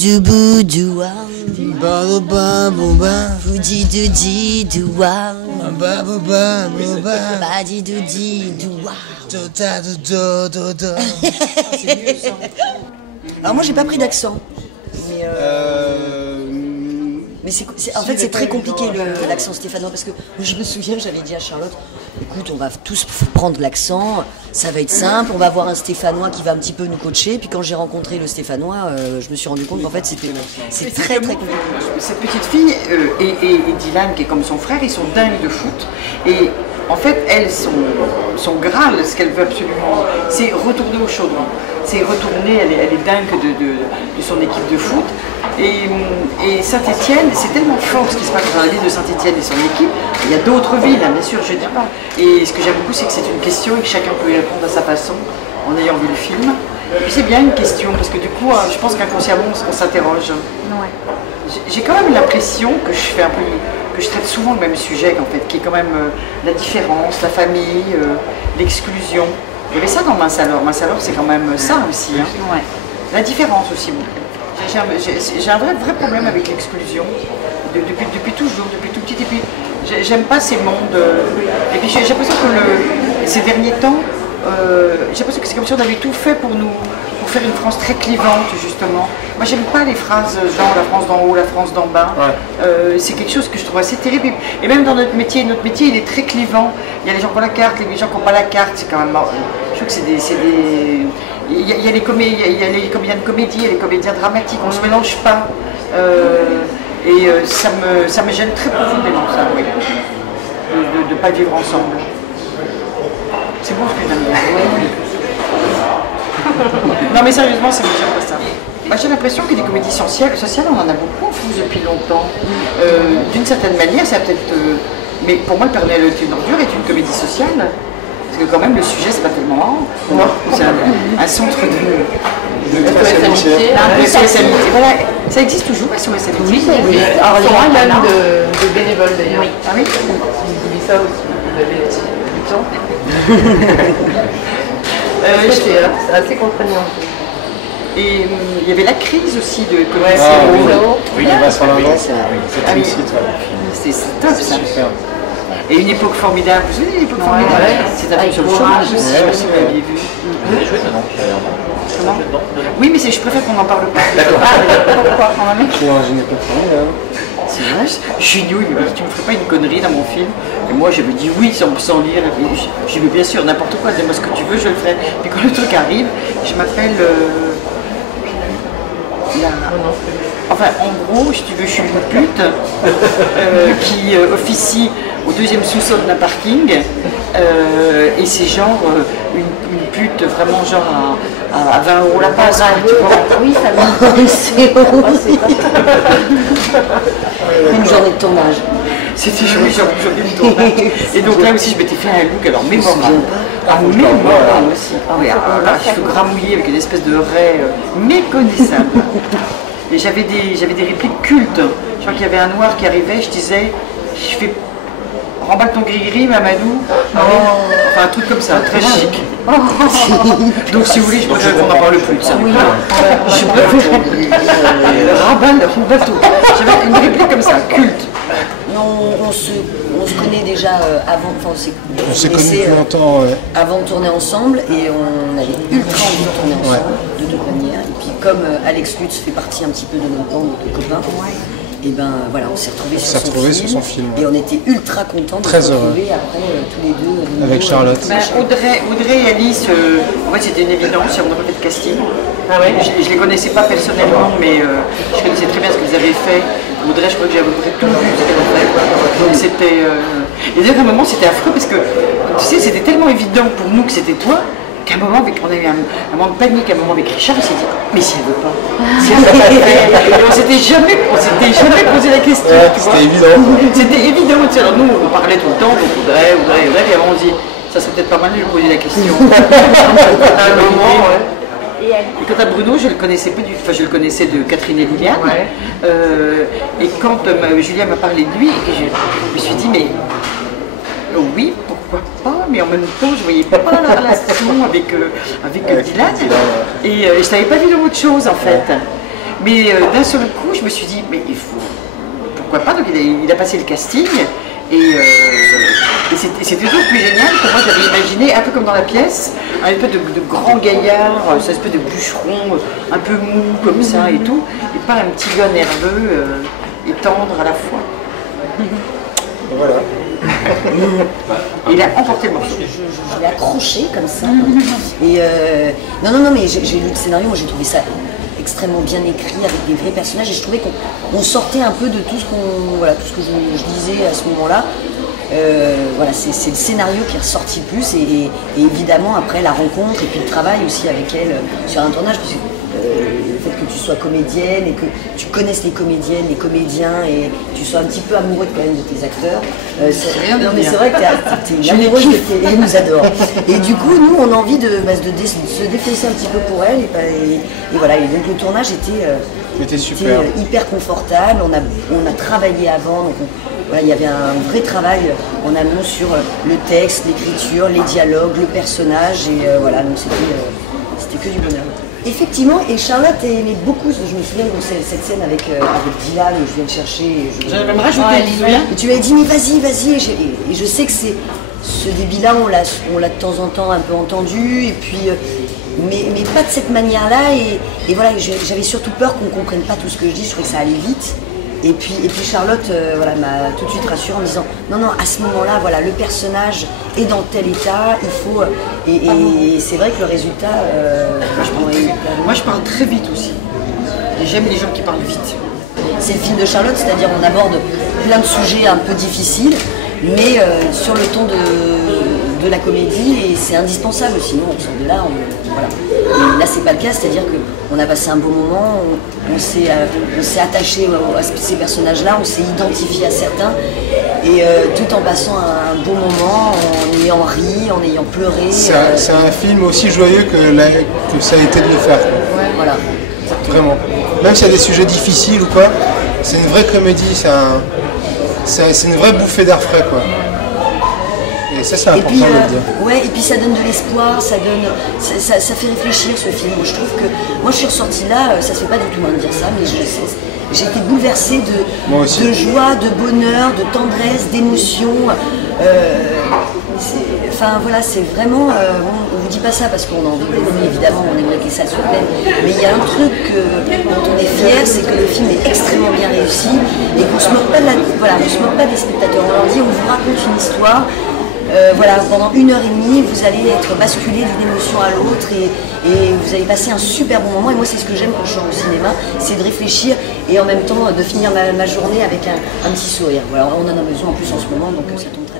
du boudou, Fuji du di du wa, Badi du di du wa. Alors moi j'ai pas pris d'accent, mais en fait c'est très compliqué l'accent stéphanois, parce que je me souviens, j'avais dit à Charlotte, écoute, on va tous prendre l'accent, ça va être simple, on va avoir un stéphanois qui va un petit peu nous coacher. Puis quand j'ai rencontré le stéphanois, je me suis rendu compte qu'en fait c'est très compliqué. Cette petite fille et Dylan, qui est comme son frère, ils sont dingues de foot. Et en fait, elle, son graal, ce qu'elle veut absolument, c'est retourner au chaudron. C'est retourner, elle est dingue de son équipe de foot. Et Saint-Étienne, c'est tellement fort ce qui se passe dans la ville de Saint-Étienne et son équipe. Il y a d'autres villes, hein, bien sûr, je ne dis pas. Et ce que j'aime beaucoup, c'est que c'est une question et que chacun peut y répondre à sa façon en ayant vu le film. Et puis c'est bien une question, parce que du coup, je pense qu'inconsciemment, on s'interroge. Ouais. J'ai quand même l'impression que je traite souvent le même sujet, en fait, qui est quand même la différence, la famille, l'exclusion. Il y avait ça dans Mince alors. Mince alors, c'est quand même ça aussi. Hein. Ouais. La différence aussi. J'ai un vrai problème avec l'exclusion, depuis toujours, depuis tout petit. Et puis, j'aime pas ces mondes. Et puis, j'ai l'impression que ces derniers temps, j'ai l'impression que c'est comme si on avait tout fait pour faire une France très clivante, justement. Moi, j'aime pas les phrases genre la France d'en haut, la France d'en bas. Ouais. C'est quelque chose que je trouve assez terrible. Et même dans notre métier, il est très clivant. Il y a les gens qui ont la carte, les gens qui n'ont pas la carte, c'est quand même marrant. Je trouve que c'est des... Il y a les comédiens de comédie, il y a les comédiens dramatiques, on ne se mélange pas. Ça me gêne très profondément, ça, oui. De ne pas vivre ensemble. C'est bon ce que j'aime dire. Non mais sérieusement, ça me gêne pas ça. Moi, j'ai l'impression que des comédies sociales, on en a beaucoup en France depuis longtemps. D'une certaine manière, ça peut-être... mais pour moi, le Père Noël est une ordure est une comédie sociale. Parce que quand même, le sujet, c'est pas tellement marrant. C'est un centre de SOS Amitié. Voilà. Ça existe toujours, SOS Amitié? Oui, ça existe. Alors, il y a même de bénévoles d'ailleurs. Oui. Ah oui? Vous dites ça aussi, vous avez du temps. C'est assez contraignant. Et il y avait la crise aussi de oui, Vincent Lindon, c'est un site. C'est top ça. Et une époque formidable, vous savez, l'époque formidable, c'est un film sur le chômage aussi, je sais pas si vous l'aviez vu. Vous avez joué dedans? Comment? Oui, mais je préfère qu'on n'en parle pas. D'accord. Pourquoi quand même? Je suis dans une époque formidable. C'est vrai, je suis nul, il m'a dit tu me ferais pas une connerie dans mon film. Et moi j'avais dit oui sans lire. Je dis mais bien sûr, n'importe quoi, dis-moi ce que tu veux, je le ferai. Puis quand le truc arrive, je m'appelle... Enfin, en gros, si tu veux, je suis une pute qui officie au deuxième sous-sol d'un parking. Et c'est genre une pute vraiment genre à 20 € la passe. Oui, ça va. C'est une journée de tournage. C'était une journée de tournage. Et donc là aussi, je m'étais fait un look, alors mémorable. Mémorable aussi. Oui, alors là, je suis gramouillée avec une espèce de raie méconnaissable. Et j'avais des répliques cultes. Je crois qu'il y avait un noir qui arrivait, je disais, je fais remballe ton gris-gris, Mamadou. Enfin, un truc comme ça, très chic. Donc, si vous voulez, je préfère qu'on n'en parle plus de ça. Je préfère remballe tout. J'avais une réplique comme ça, culte. Non, on se connaît déjà avant, enfin on s'est connus depuis longtemps, ouais. Avant de tourner ensemble, et on avait ultra envie de tourner ensemble, de toute manière. Et puis comme Alex Lutz fait partie un petit peu de notre bande de copains, et ben voilà, on s'est retrouvés sur son film. Et on était ultra contents de se retrouver après tous les deux. Avec Charlotte. Audrey et Alice, en fait c'était une évidence, on a fait de casting. Je les connaissais pas personnellement, mais je connaissais très bien ce qu'ils avaient fait. Audrey, je crois que j'avais à peu près tout vu ce qu'elle a fait. Donc c'était... Et d'ailleurs à un moment c'était affreux parce que, tu sais, c'était tellement évident pour nous que c'était toi, qu'à un moment, on a eu un moment de panique, un moment avec Richard, il s'est dit, mais si elle veut pas, si elle veut pas le faire. Et on s'était jamais posé la question. C'était évident. C'était évident. Alors nous, on parlait tout le temps, donc Audrey, et avant on dit, ça serait peut-être pas mal de lui poser la question. À un moment, Et quant à Bruno, je le connaissais plus enfin je le connaissais de Catherine et Liliane. Et quand Julien m'a parlé de lui, je me suis dit, mais oui, pourquoi pas, mais en même temps, je voyais pas la relation avec Dylan. Et je t'avais pas vu de autre chose en fait. Mais d'un seul coup, je me suis dit, mais il faut, pourquoi pas, donc il a passé le casting, et c'était toujours plus génial que moi j'avais imaginé, un peu comme dans la pièce, un espèce de grand gaillard, cette espèce de bûcheron, un peu mou comme ça et tout, et pas un petit gars nerveux et tendre à la fois. Voilà. Et il a emporté le morceau. Je l'ai accroché comme ça. Et non, mais j'ai lu le scénario, moi j'ai trouvé ça extrêmement bien écrit avec des vrais personnages et je trouvais qu'on sortait un peu de tout ce tout ce que je disais à ce moment-là. Voilà, c'est le scénario qui est ressorti plus et évidemment après la rencontre et puis le travail aussi avec elle sur un tournage, parce que le fait que tu sois comédienne et que tu connaisses les comédiennes, les comédiens et tu sois un petit peu amoureux quand même de tes acteurs, c'est vrai que t'es une amoureuse de tes, et ils nous adorent. Et du coup nous on a envie de se défausser un petit peu pour elle et voilà, et donc le tournage était super. Hyper confortable, on a travaillé avant, donc voilà, il y avait un vrai travail en amont sur le texte, l'écriture, les dialogues, le personnage et voilà, donc c'était que du bonheur. Effectivement, et Charlotte aimait beaucoup, je me souviens de cette scène avec Dylan où je viens de chercher. J'avais même rajouté et tu m'avais dit mais vas-y, et je sais que ce débit-là, on l'a de temps en temps un peu entendu, et puis mais pas de cette manière-là, et voilà, j'avais surtout peur qu'on ne comprenne pas tout ce que je dis, je trouvais que ça allait vite. Et puis Charlotte voilà, m'a tout de suite rassurée en me disant non, à ce moment-là, voilà, le personnage est dans tel état, il faut. Et c'est vrai que le résultat. Moi je parle très vite aussi. Et j'aime les gens qui parlent vite. C'est le film de Charlotte, c'est-à-dire on aborde plein de sujets un peu difficiles, mais sur le ton de la comédie, et c'est indispensable, sinon on sort de là, voilà. Et là c'est pas le cas, c'est-à-dire qu'on a passé un beau moment, on s'est attaché à ces personnages-là, on s'est identifié à certains, et tout en passant un beau moment, en ayant ri, en ayant pleuré. C'est un film aussi joyeux que ça a été de le faire. Ouais, voilà. Vraiment. Même s'il y a des sujets difficiles ou quoi, c'est une vraie comédie, c'est une vraie bouffée d'air frais, quoi. Et ça, c'est important de le dire. Ouais, et puis ça donne de l'espoir, ça fait réfléchir ce film. Je trouve que moi je suis ressortie là, ça se fait pas du tout mal de dire ça, mais j'ai été bouleversée de joie, de bonheur, de tendresse, d'émotion. Enfin voilà, c'est vraiment, on vous dit pas ça parce qu'on a envie de l'aimer, évidemment, on aimerait que ça soit plein. Mais il y a un truc dont on est fier, c'est que le film est extrêmement bien réussi et qu'on se moque pas on se moque pas des spectateurs. On leur dit, on vous raconte une histoire. Voilà, pendant 1h30, vous allez être basculé d'une émotion à l'autre et vous allez passer un super bon moment. Et moi, c'est ce que j'aime quand je sors au cinéma, c'est de réfléchir et en même temps de finir ma journée avec un petit sourire. Voilà, on en a besoin en plus en ce moment, donc ça tombe très bien.